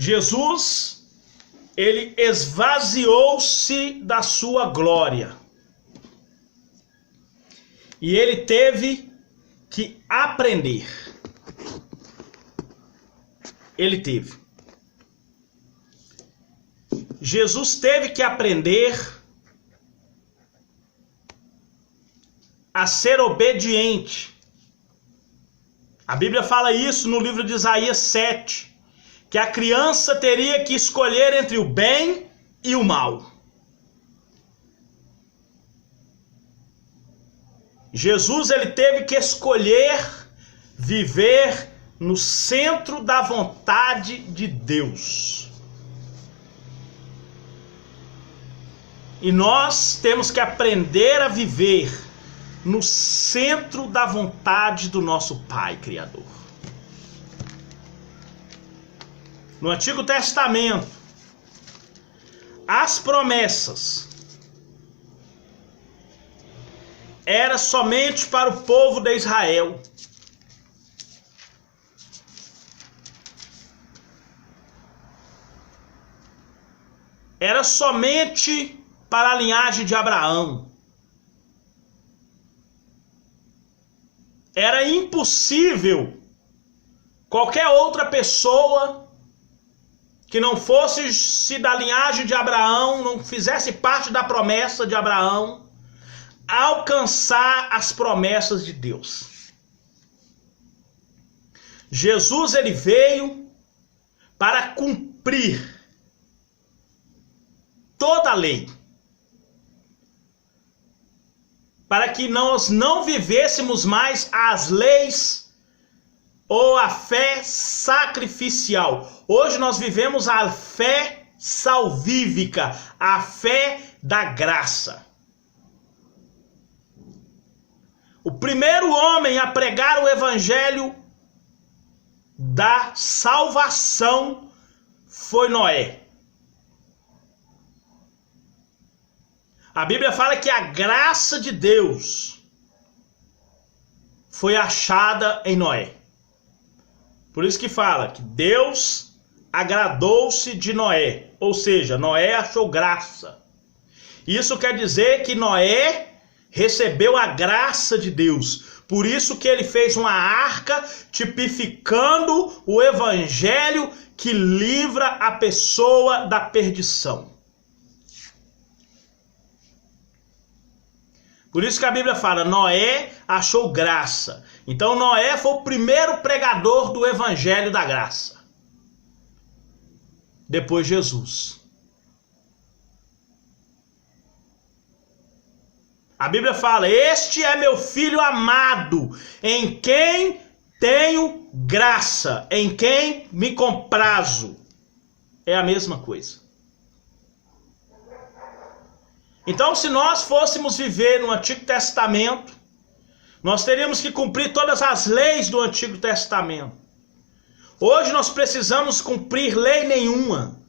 Jesus, ele esvaziou-se da sua glória. E ele teve que aprender. Jesus teve que aprender a ser obediente. A Bíblia fala isso no livro de Isaías 7, que a criança teria que escolher entre o bem e o mal. Jesus, ele teve que escolher viver no centro da vontade de Deus. E nós temos que aprender a viver no centro da vontade do nosso Pai Criador. No Antigo Testamento, as promessas eram somente para o povo de Israel. Era somente para a linhagem de Abraão. Era impossível qualquer outra pessoa que não fosse da linhagem de Abraão, não fizesse parte da promessa de Abraão, alcançar as promessas de Deus. Jesus, ele veio para cumprir toda a lei, para que nós não vivêssemos mais as leis ou a fé sacrificial. Hoje nós vivemos a fé salvífica, a fé da graça. O primeiro homem a pregar o evangelho da salvação foi Noé. A Bíblia fala que a graça de Deus foi achada em Noé. Por isso que fala que Deus agradou-se de Noé, ou seja, Noé achou graça. Isso quer dizer que Noé recebeu a graça de Deus. Por isso que ele fez uma arca tipificando o evangelho que livra a pessoa da perdição. Por isso que a Bíblia fala, Noé achou graça. Então Noé foi o primeiro pregador do evangelho da graça. Depois Jesus. A Bíblia fala, este é meu filho amado, em quem tenho graça, em quem me comprazo. É a mesma coisa. Então, se nós fôssemos viver no Antigo Testamento, nós teríamos que cumprir todas as leis do Antigo Testamento. Hoje nós precisamos cumprir lei nenhuma.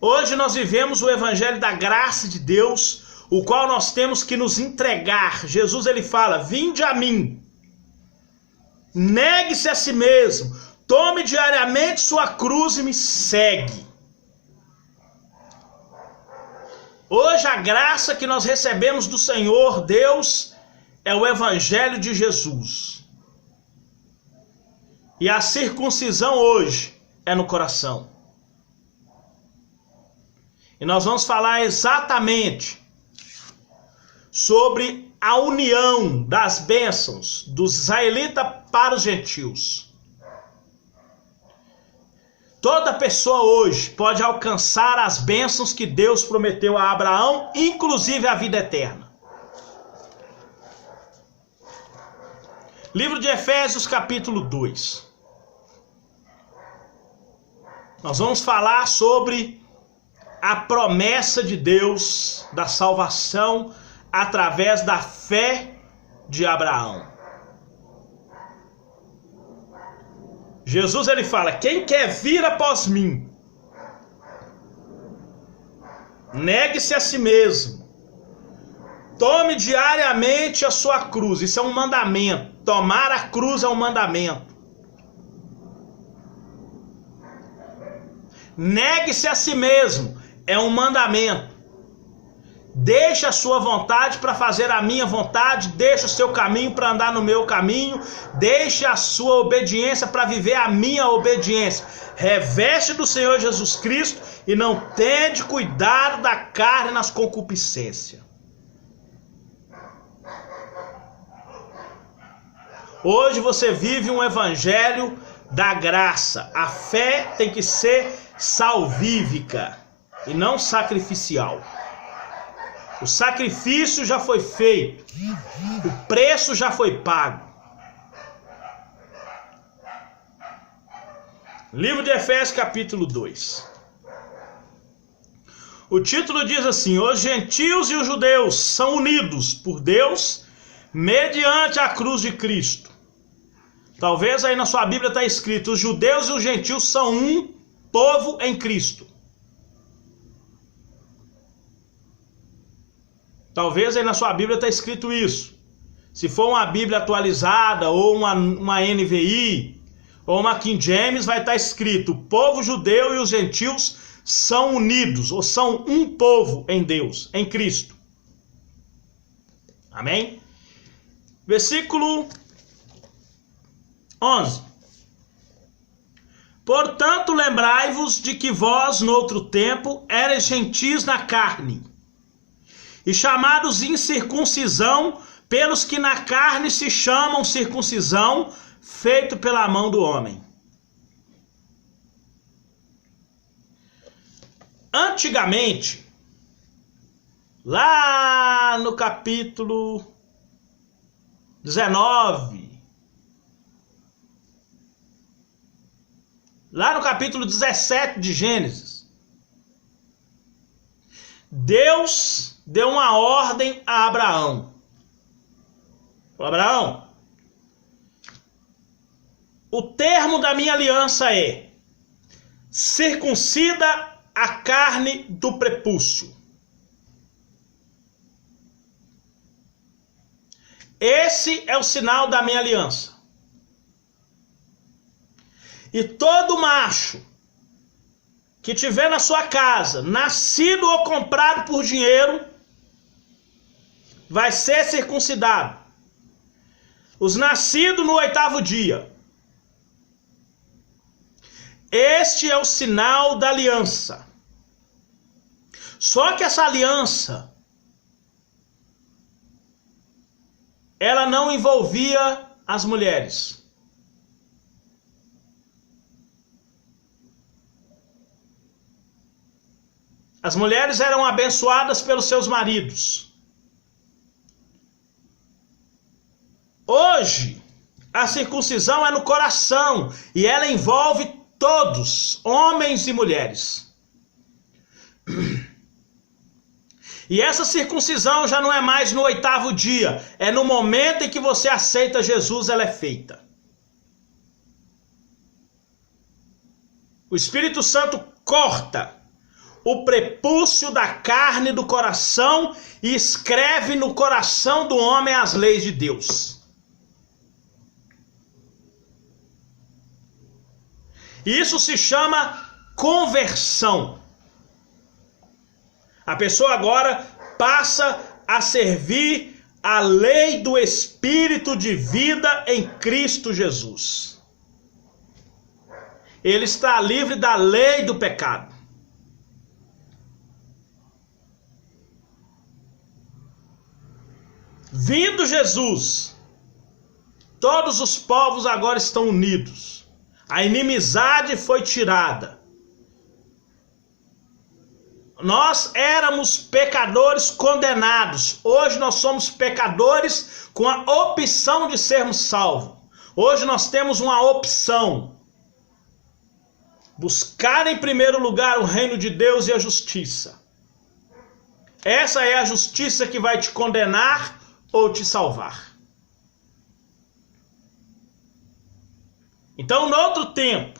Hoje nós vivemos o evangelho da graça de Deus, o qual nós temos que nos entregar. Jesus, ele fala, vinde a mim, negue-se a si mesmo, tome diariamente sua cruz e me segue. Hoje a graça que nós recebemos do Senhor Deus é o evangelho de Jesus. E a circuncisão hoje é no coração. E nós vamos falar exatamente sobre a união das bênçãos dos israelitas para os gentios. Toda pessoa hoje pode alcançar as bênçãos que Deus prometeu a Abraão, inclusive a vida eterna. Livro de Efésios, capítulo 2. Nós vamos falar sobre a promessa de Deus da salvação através da fé de Abraão. Jesus, ele fala, quem quer vir após mim, negue-se a si mesmo, tome diariamente a sua cruz. Isso é um mandamento. Tomar a cruz é um mandamento. Negue-se a si mesmo, é um mandamento. Deixe a sua vontade para fazer a minha vontade, deixe o seu caminho para andar no meu caminho, deixe a sua obediência para viver a minha obediência. Reveste do Senhor Jesus Cristo e não tende cuidado da carne nas concupiscências. Hoje você vive um evangelho da graça. A fé tem que ser salvífica e não sacrificial. O sacrifício já foi feito, o preço já foi pago. Livro de Efésios, capítulo 2. O título diz assim: os gentios e os judeus são unidos por Deus mediante a cruz de Cristo. Talvez aí na sua Bíblia está escrito: os judeus e os gentios são um povo em Cristo. Talvez aí na sua Bíblia está escrito isso. Se for uma Bíblia atualizada, ou uma NVI, ou uma King James, vai estar escrito: o povo judeu e os gentios são unidos, ou são um povo em Deus, em Cristo. Amém? Versículo 11. Portanto, lembrai-vos de que vós, noutro tempo, erais gentis na carne, e chamados incircuncisão pelos que na carne se chamam circuncisão, feito pela mão do homem. Antigamente, lá no capítulo 19, lá no capítulo 17 de Gênesis, Deus deu uma ordem a Abraão. Falou: Abraão, o termo da minha aliança é: circuncida a carne do prepúcio. Esse é o sinal da minha aliança. E todo macho que tiver na sua casa, nascido ou comprado por dinheiro, vai ser circuncidado. Os nascidos no 8º dia. Este é o sinal da aliança. Só que essa aliança, ela não envolvia as mulheres. As mulheres eram abençoadas pelos seus maridos. Hoje, a circuncisão é no coração e ela envolve todos, homens e mulheres. E essa circuncisão já não é mais no 8º dia, é no momento em que você aceita Jesus, ela é feita. O Espírito Santo corta o prepúcio da carne do coração e escreve no coração do homem as leis de Deus. Isso se chama conversão. A pessoa agora passa a servir a lei do Espírito de vida em Cristo Jesus. Ele está livre da lei do pecado. Vindo Jesus, todos os povos agora estão unidos. A inimizade foi tirada. Nós éramos pecadores condenados. Hoje nós somos pecadores com a opção de sermos salvos. Hoje nós temos uma opção: buscar em primeiro lugar o reino de Deus e a justiça. Essa é a justiça que vai te condenar ou te salvar. Então, no outro tempo,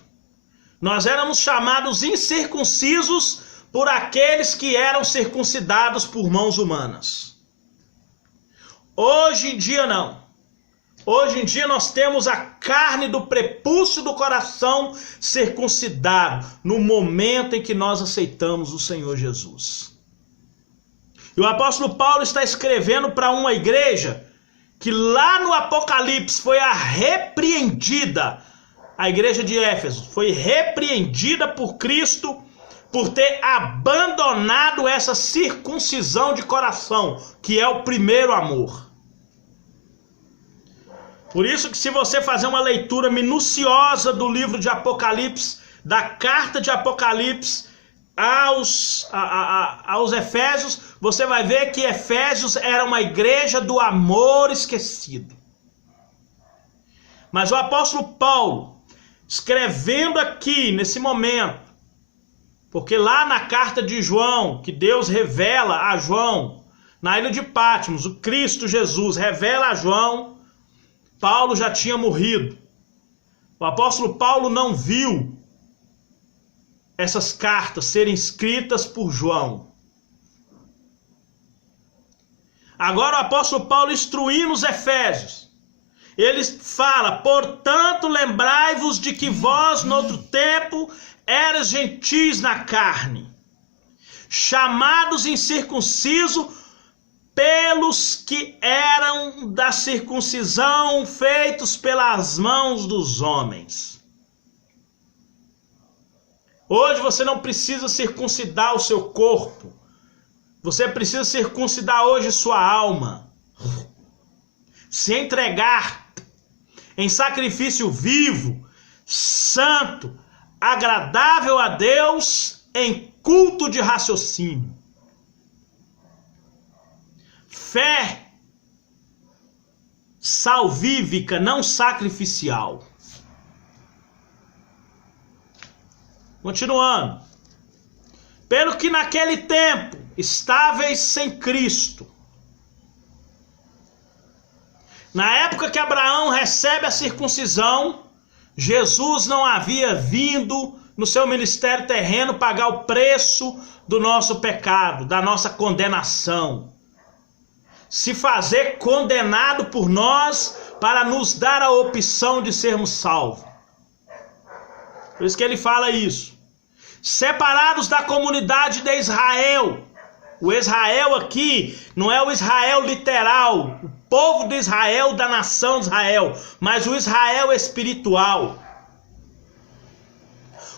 nós éramos chamados incircuncisos por aqueles que eram circuncidados por mãos humanas. Hoje em dia não. Hoje em dia nós temos a carne do prepúcio do coração circuncidado no momento em que nós aceitamos o Senhor Jesus. E o apóstolo Paulo está escrevendo para uma igreja que lá no Apocalipse foi repreendida. A igreja de Éfeso foi repreendida por Cristo por ter abandonado essa circuncisão de coração, que é o primeiro amor. Por isso que se você fazer uma leitura minuciosa do livro de Apocalipse, da carta de Apocalipse aos Efésios, você vai ver que Efésios era uma igreja do amor esquecido. Mas o apóstolo Paulo, escrevendo aqui nesse momento, porque lá na carta de João, que Deus revela a João, na ilha de Patmos, o Cristo Jesus revela a João, Paulo já tinha morrido. O apóstolo Paulo não viu essas cartas serem escritas por João. Agora o apóstolo Paulo instruindo os Efésios. Ele fala: portanto, lembrai-vos de que vós, noutro tempo, eras gentis na carne, chamados incircunciso pelos que eram da circuncisão, feitos pelas mãos dos homens. Hoje você não precisa circuncidar o seu corpo. Você precisa circuncidar hoje sua alma. Se entregar em sacrifício vivo, santo, agradável a Deus, em culto de raciocínio. Fé salvífica, não sacrificial. Continuando. Pelo que naquele tempo estáveis sem Cristo. Na época que Abraão recebe a circuncisão, Jesus não havia vindo no seu ministério terreno pagar o preço do nosso pecado, da nossa condenação. Se fazer condenado por nós para nos dar a opção de sermos salvos. Por isso que ele fala isso. Separados da comunidade de Israel. O Israel aqui não é o Israel literal, o povo de Israel, da nação de Israel, mas o Israel espiritual.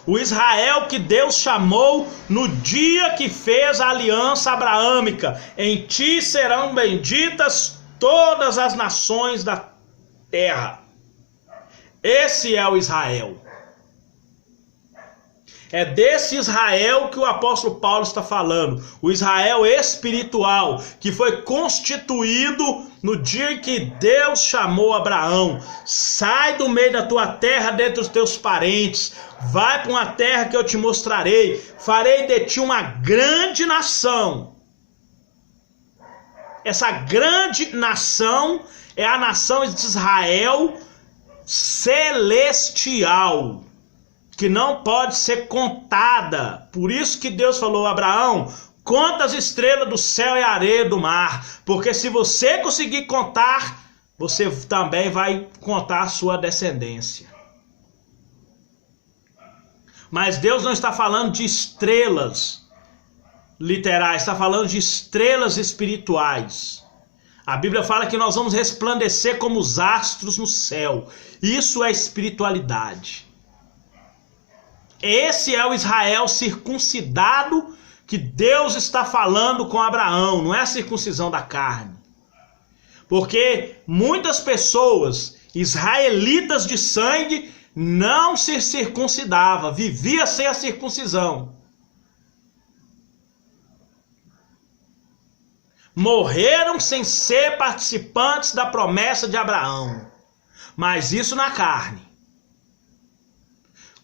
O Israel que Deus chamou no dia que fez a aliança abraâmica. Em ti serão benditas todas as nações da terra. Esse é o Israel. É desse Israel que o apóstolo Paulo está falando. O Israel espiritual, que foi constituído no dia em que Deus chamou Abraão. Sai do meio da tua terra, dentre os teus parentes. Vai para uma terra que eu te mostrarei. Farei de ti uma grande nação. Essa grande nação é a nação de Israel celestial, que não pode ser contada. Por isso que Deus falou: Abraão, conta as estrelas do céu e a areia do mar, porque se você conseguir contar, você também vai contar a sua descendência. Mas Deus não está falando de estrelas literais, está falando de estrelas espirituais. A Bíblia fala que nós vamos resplandecer como os astros no céu. Isso é espiritualidade. Esse é o Israel circuncidado que Deus está falando com Abraão, não é a circuncisão da carne. Porque muitas pessoas, israelitas de sangue, não se circuncidavam, vivia sem a circuncisão. Morreram sem ser participantes da promessa de Abraão, mas isso na carne.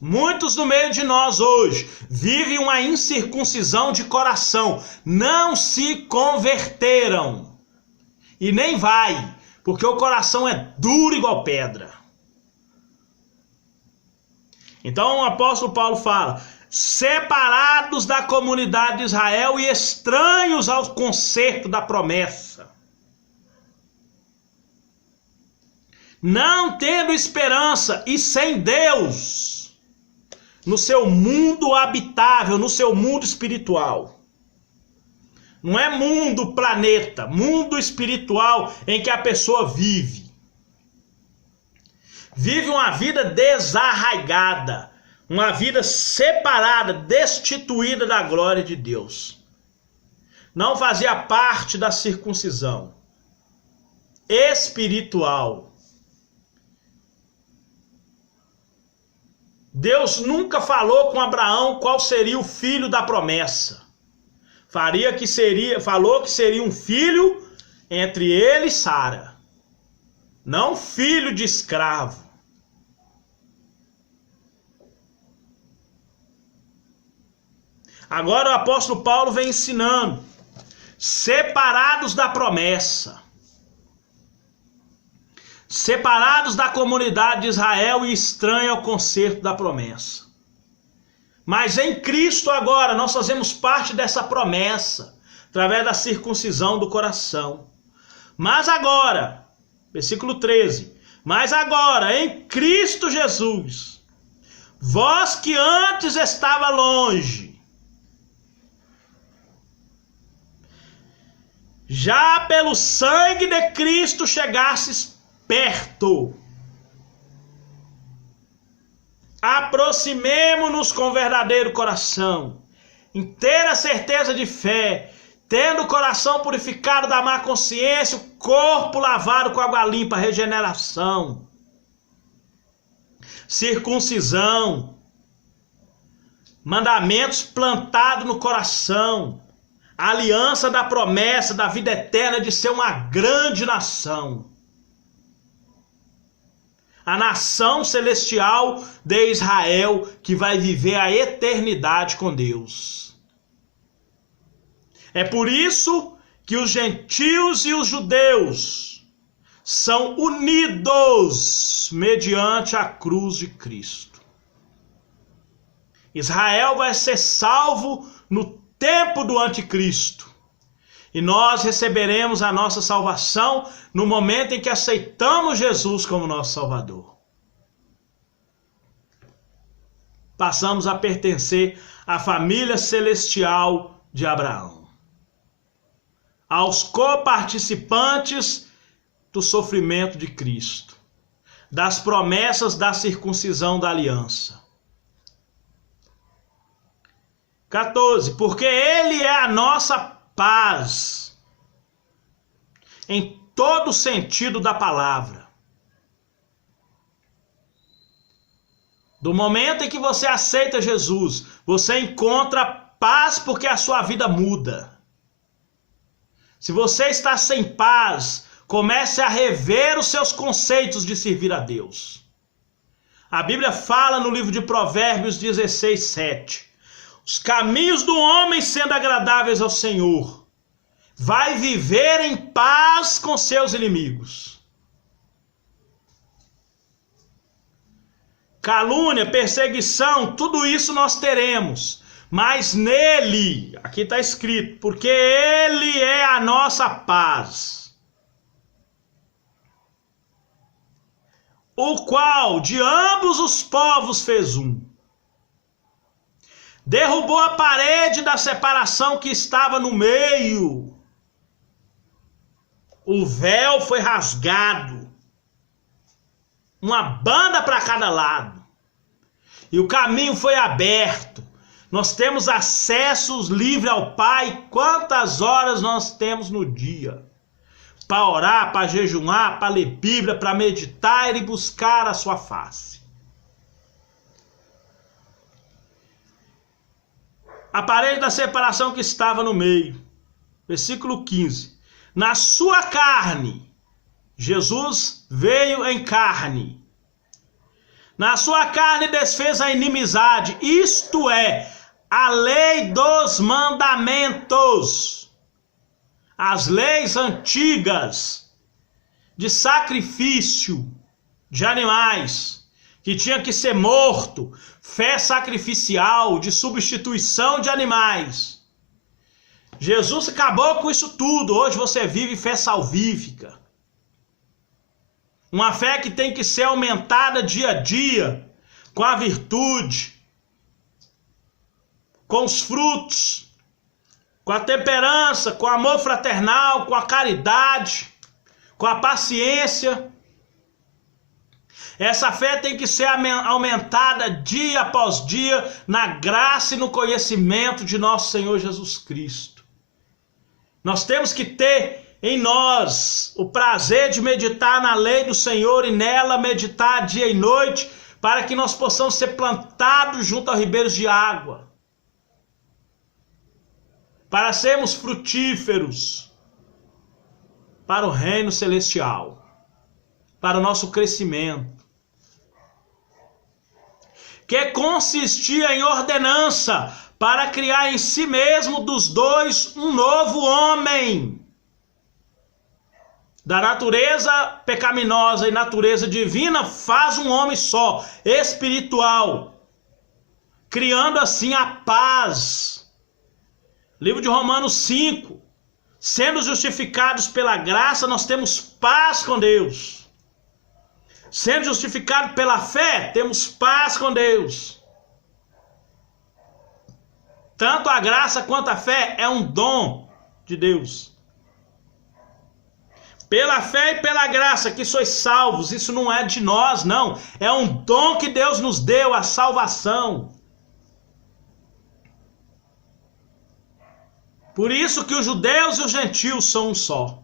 Muitos no meio de nós hoje vivem uma incircuncisão de coração, não se converteram e nem vai, porque o coração é duro igual pedra. Então o apóstolo Paulo fala: separados da comunidade de Israel e estranhos ao concerto da promessa. não tendo esperança e sem Deus no seu mundo habitável, no seu mundo espiritual. Não é mundo planeta, mundo espiritual em que a pessoa vive. Vive uma vida desarraigada, uma vida separada, destituída da glória de Deus. Não fazia parte da circuncisão espiritual. Deus nunca falou com Abraão qual seria o filho da promessa. Falou que seria um filho entre ele e Sara, não filho de escravo. Agora o apóstolo Paulo vem ensinando, separados da promessa, separados da comunidade de Israel e estranho ao concerto da promessa. Mas em Cristo agora nós fazemos parte dessa promessa, através da circuncisão do coração. Mas agora, versículo 13, mas agora em Cristo Jesus, vós que antes estava longe, já pelo sangue de Cristo chegastes perto. Aproximemo-nos com verdadeiro coração, inteira certeza de fé, tendo o coração purificado da má consciência, o corpo lavado com água limpa, regeneração, circuncisão, mandamentos plantados no coração, aliança da promessa da vida eterna de ser uma grande nação. A nação celestial de Israel que vai viver a eternidade com Deus. É por isso que os gentios e os judeus são unidos mediante a cruz de Cristo. Israel vai ser salvo no tempo do anticristo. E nós receberemos a nossa salvação no momento em que aceitamos Jesus como nosso Salvador. Passamos a pertencer à família celestial de Abraão, aos coparticipantes do sofrimento de Cristo, das promessas da circuncisão da aliança. 14. Porque Ele é a nossa paz, em todo o sentido da palavra. Do momento em que você aceita Jesus, você encontra paz porque a sua vida muda. Se você está sem paz, comece a rever os seus conceitos de servir a Deus. A Bíblia fala no livro de Provérbios 16:7. Os caminhos do homem sendo agradáveis ao Senhor, vai viver em paz com seus inimigos. Calúnia, perseguição, tudo isso nós teremos. Mas nele, aqui está escrito, porque ele é a nossa paz, o qual de ambos os povos fez um. Derrubou a parede da separação que estava no meio. O véu foi rasgado. Uma banda para cada lado. E o caminho foi aberto. Nós temos acesso livre ao Pai. Quantas horas nós temos no dia? Para orar, para jejuar, para ler Bíblia, para meditar e buscar a sua face. A parede da separação que estava no meio. Versículo 15. Na sua carne, Jesus veio em carne. Na sua carne desfez a inimizade, isto é, a lei dos mandamentos. As leis antigas de sacrifício de animais, que tinha que ser morto, fé sacrificial, de substituição de animais. Jesus acabou com isso tudo. Hoje você vive fé salvífica. Uma fé que tem que ser aumentada dia a dia, com a virtude, com os frutos, com a temperança, com o amor fraternal, com a caridade, com a paciência. Essa fé tem que ser aumentada dia após dia na graça e no conhecimento de nosso Senhor Jesus Cristo. Nós temos que ter em nós o prazer de meditar na lei do Senhor e nela meditar dia e noite, para que nós possamos ser plantados junto aos ribeiros de água, para sermos frutíferos para o reino celestial, para o nosso crescimento, que consistia em ordenança para criar em si mesmo dos dois um novo homem, da natureza pecaminosa e natureza divina, faz um homem só, espiritual, criando assim a paz. Livro de Romanos 5, sendo justificados pela graça, nós temos paz com Deus. Sendo justificados pela fé, temos paz com Deus. Tanto a graça quanto a fé é um dom de Deus. Pela fé e pela graça que sois salvos, isso não é de nós, não. É um dom que Deus nos deu, a salvação. Por isso que os judeus e os gentios são um só.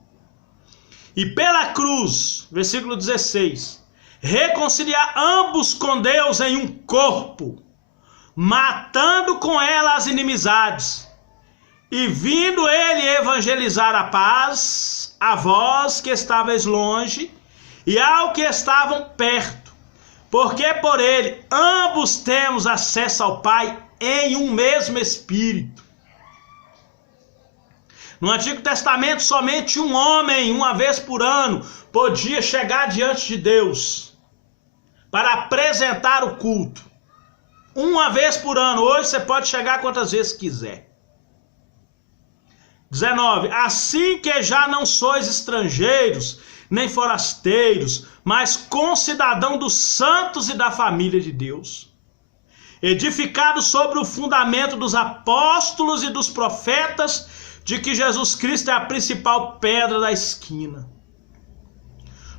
E pela cruz, versículo 16, reconciliar ambos com Deus em um corpo, matando com ela as inimizades, e vindo ele evangelizar a paz a vós que estáveis longe e ao que estavam perto, porque por ele ambos temos acesso ao Pai em um mesmo Espírito. No Antigo Testamento, somente um homem, uma vez por ano, podia chegar diante de Deus para apresentar o culto. Uma vez por ano. Hoje você pode chegar quantas vezes quiser. 19. Assim que já não sois estrangeiros, nem forasteiros, mas concidadão dos santos e da família de Deus, edificados sobre o fundamento dos apóstolos e dos profetas, de que Jesus Cristo é a principal pedra da esquina,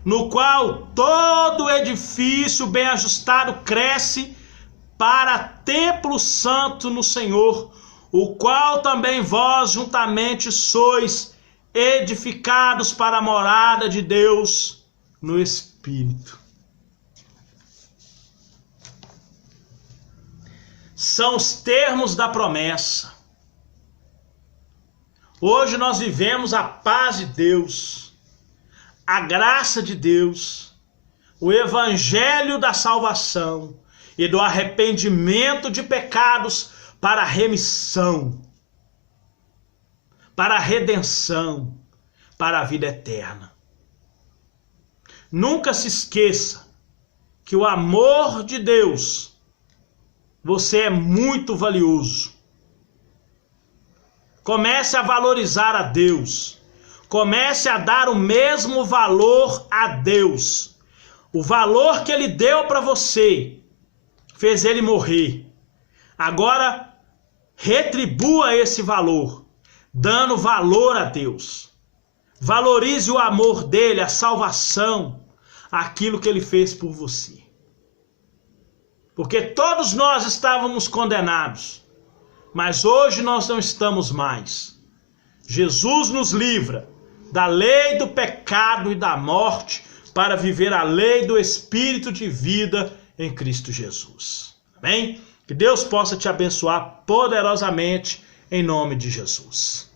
no qual todo edifício bem ajustado cresce para templo santo no Senhor, o qual também vós juntamente sois edificados para a morada de Deus no Espírito. São os termos da promessa. Hoje nós vivemos a paz de Deus, a graça de Deus, o evangelho da salvação e do arrependimento de pecados para a remissão, para a redenção, para a vida eterna. Nunca se esqueça que o amor de Deus, você é muito valioso. Comece a valorizar a Deus. Comece a dar o mesmo valor a Deus. O valor que Ele deu para você fez Ele morrer. Agora, retribua esse valor, dando valor a Deus. Valorize o amor dEle, a salvação, aquilo que Ele fez por você. Porque todos nós estávamos condenados, mas hoje nós não estamos mais. Jesus nos livra da lei do pecado e da morte para viver a lei do Espírito de vida em Cristo Jesus. Amém? Que Deus possa te abençoar poderosamente em nome de Jesus.